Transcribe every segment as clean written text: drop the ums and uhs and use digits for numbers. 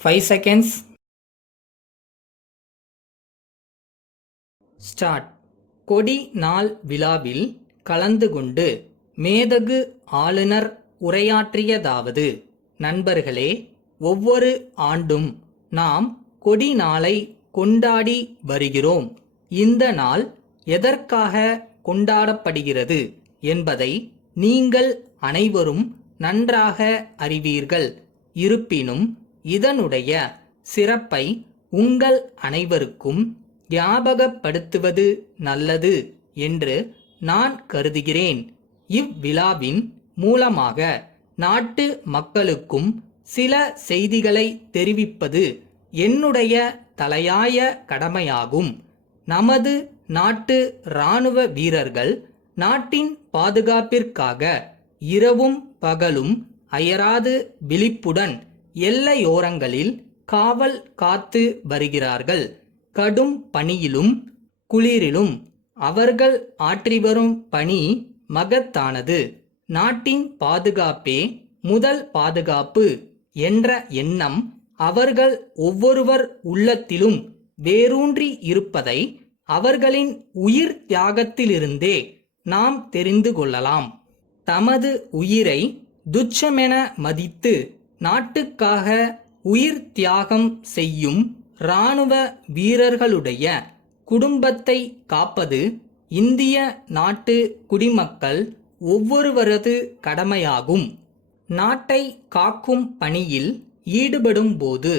5 seconds. Start. கொடி நாள் விழாவில் கலந்து கொண்டு மேதகு ஆளுநர் உரையாற்றியதாவது: நண்பர்களே, ஒவ்வொரு ஆண்டும் நாம் கொடி நாளை கொண்டாடி வருகிறோம். இந்த நாள் எதற்காக கொண்டாடப்படுகிறது என்பதை நீங்கள் அனைவரும் நன்றாக அறிவீர்கள். இருப்பினும் இதனுடைய சிறப்பை உங்கள் அனைவருக்கும் ஞாபகப்படுத்துவது நல்லது என்று நான் கருதுகிறேன். இவ்விழாவின் மூலமாக நாட்டு மக்களுக்கும் சில செய்திகளை தெரிவிப்பது என்னுடைய தலையாய கடமையாகும். நமது நாட்டு இராணுவ வீரர்கள் நாட்டின் பாதுகாப்பிற்காக இரவும் பகலும் அயராது விழிப்புடன் எல்லையோரங்களில் காவல் காத்து வருகிறார்கள். கடும் பனியிலும் குளிரிலும் அவர்கள் ஆற்றி வரும் பணி மகத்தானது. நாட்டின் பாதுகாப்பே முதல் பாதுகாப்பு என்ற எண்ணம் அவர்கள் ஒவ்வொருவர் உள்ளத்திலும் வேரூன்றி இருப்பதை அவர்களின் உயிர் தியாகத்திலிருந்தே நாம் தெரிந்து கொள்ளலாம். தமது உயிரை துச்சமென மதித்து நாட்டுக்காக உயிர் தியாகம் செய்யும் இராணுவ வீரர்களுடைய குடும்பத்தை காப்பது இந்திய நாட்டு குடிமக்கள் ஒவ்வொருவரது கடமையாகும். நாட்டை காக்கும் பணியில் ஈடுபடும் போது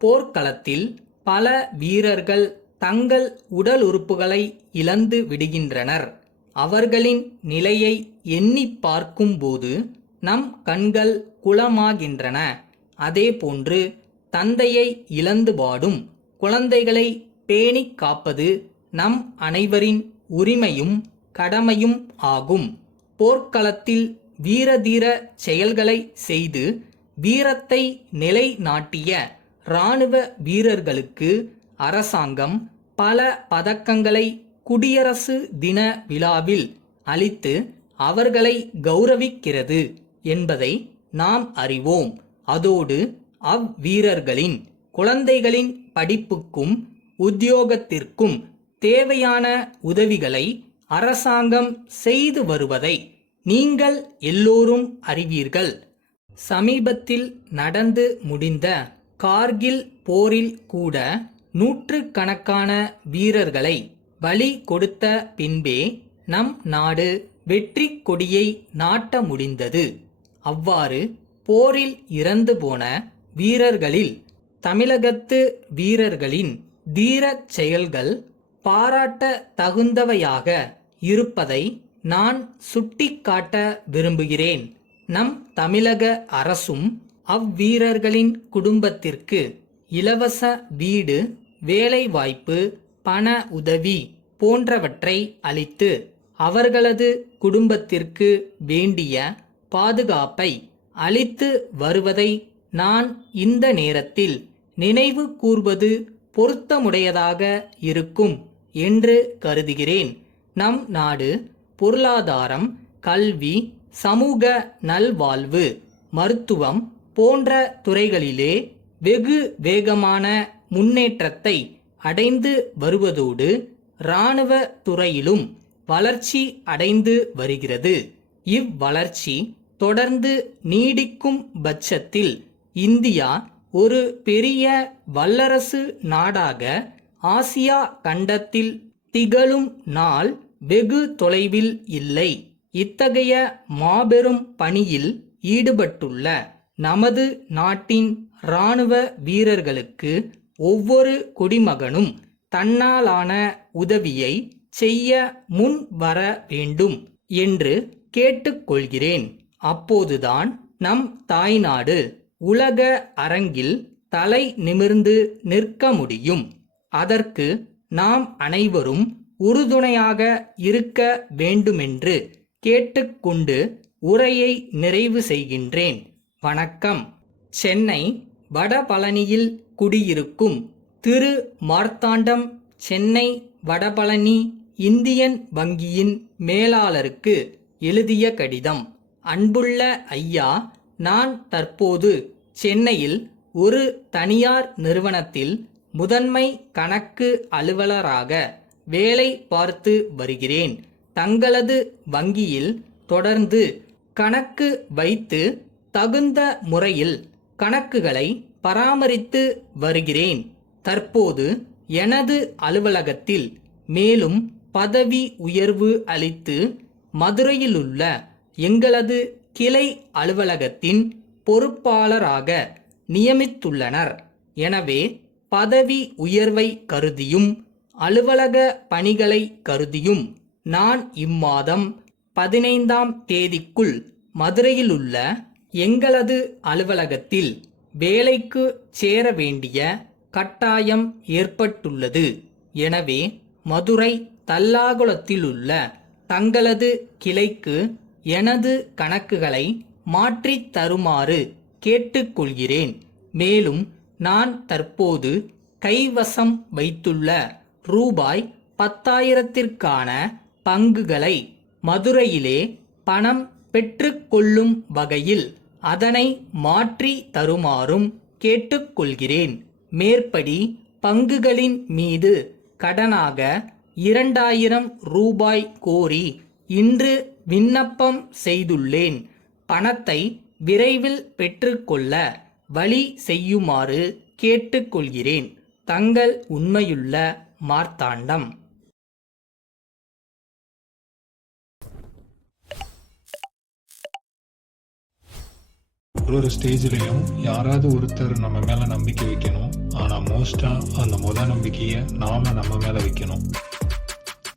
போர்க்களத்தில் பல வீரர்கள் தங்கள் உடல் உறுப்புகளை இழந்து விடுகின்றனர். அவர்களின் நிலையை எண்ணி பார்க்கும்போது நம் கண்கள் குளமாகின்றன. அதேபோன்று தந்தையை இழந்து வாடும் குழந்தைகளை பேணிக் காப்பது நம் அனைவரின் உரிமையும் கடமையும் ஆகும். போர்க்களத்தில் வீரதீர செயல்களை செய்து வீரத்தை நிலைநாட்டிய இராணுவ வீரர்களுக்கு அரசாங்கம் பல பதக்கங்களை குடியரசு தின விழாவில் அளித்து அவர்களை கௌரவிக்கிறது என்பதை நாம் அறிவோம். அதோடு அவ்வீரர்களின் குழந்தைகளின் படிப்புக்கும் உத்தியோகத்திற்கும் தேவையான உதவிகளை அரசாங்கம் செய்து வருவதை நீங்கள் எல்லோரும் அறிவீர்கள். சமீபத்தில் நடந்து முடிந்த கார்கில் போரில் கூட நூற்றுக்கணக்கான வீரர்களை பலி கொடுத்த பின்பே நம் நாடு வெற்றி கொடியை நாட்ட முடிந்தது. அவ்வாறு போரில் இறந்து போன வீரர்களில் தமிழகத்து வீரர்களின் தீரச் செயல்கள் பாராட்ட தகுந்தவையாக இருப்பதை நான் சுட்டிக்காட்ட விரும்புகிறேன். நம் தமிழக அரசும் அவ்வீரர்களின் குடும்பத்திற்கு இலவச வீடு, வேலைவாய்ப்பு, பண உதவி போன்றவற்றை அளித்து அவர்களது குடும்பத்திற்கு வேண்டிய பாதுகாப்பை அளித்து வருவதை நான் இந்த நேரத்தில் நினைவு கூர்வது பொருத்தமுடையதாக இருக்கும் என்று கருதுகிறேன். நம் நாடு பொருளாதாரம், கல்வி, சமூக நல்வாழ்வு, மருத்துவம் போன்ற துறைகளிலே வெகு வேகமான முன்னேற்றத்தை அடைந்து வருவதோடு இராணுவ துறையிலும் வளர்ச்சி அடைந்து வருகிறது. இவ்வளர்ச்சி தொடர்ந்து நீடிக்கும் பட்சத்தில் இந்தியா ஒரு பெரிய வல்லரசு நாடாக ஆசியா கண்டத்தில் திகழும் நாள் வெகு தொலைவில் இல்லை. இத்தகைய மாபெரும் பணியில் ஈடுபட்டுள்ள நமது நாட்டின் இராணுவ வீரர்களுக்கு ஒவ்வொரு குடிமகனும் தன்னாலான உதவியை செய்ய முன் வர வேண்டும் என்று கேட்டுக்கொள்கிறேன். அப்போதுதான் நம் தாய்நாடு உலக அரங்கில் தலை நிமிர்ந்து நிற்க முடியும். அதற்கு நாம் அனைவரும் உறுதுணையாக இருக்க வேண்டுமென்று கேட்டுக்கொண்டு உரையை நிறைவு செய்கின்றேன். வணக்கம். சென்னை வடபழனியில் குடியிருக்கும் திரு மார்த்தாண்டம் சென்னை வடபழனி இந்தியன் வங்கியின் மேலாளருக்கு எழுதிய கடிதம். அன்புள்ள ஐயா, நான் தற்போது சென்னையில் ஒரு தனியார் நிறுவனத்தில் முதன்மை கணக்கு அலுவலராக வேலை பார்த்து வருகிறேன். தங்களது வங்கியில் தொடர்ந்து கணக்கு வைத்து தகுந்த முறையில் கணக்குகளை பராமரித்து வருகிறேன். தற்போது எனது அலுவலகத்தில் மேலும் பதவி உயர்வு அளித்து மதுரையிலுள்ள எங்களது கிளை அலுவலகத்தின் பொறுப்பாளராக நியமித்துள்ளனர். எனவே பதவி உயர்வை கருதியும் அலுவலக பணிகளை கருதியும் நான் இம்மாதம் 15ஆம் தேதிக்குள் மதுரையிலுள்ள எங்களது அலுவலகத்தில் வேலைக்கு சேர வேண்டிய கட்டாயம் ஏற்பட்டுள்ளது. எனவே மதுரை தல்லாகுளத்திலுள்ள தங்களது கிளைக்கு எனது கணக்குகளை மாற்றித் தருமாறு கேட்டுக்கொள்கிறேன். மேலும் நான் தற்போது கைவசம் வைத்துள்ள ரூபாய் 10,000ற்கான பங்குகளை மதுரையிலே பணம் பெற்றுக்கொள்ளும் வகையில் அதனை மாற்றி தருமாறும் கேட்டுக்கொள்கிறேன். மேற்படி பங்குகளின் மீது கடனாக 2,000 ரூபாய் கோரி இன்று விண்ணப்பம் செய்துள்ளேன். பணத்தை விரைவில் பெற்றுக்கொள்ள வழி செய்யுமாறு கேட்டுக்கொள்கிறேன். தங்கள் உண்மையுள்ள மார்த்தாண்டம். ஒரு ஸ்டேஜ்லயும் யாராவது ஒருத்தர் நம்ம மேல நம்பிக்கை வைக்கணும். ஆனா மோஸ்டா அந்த நம்பிக்கையை நாம நம்ம மேல வைக்கணும்.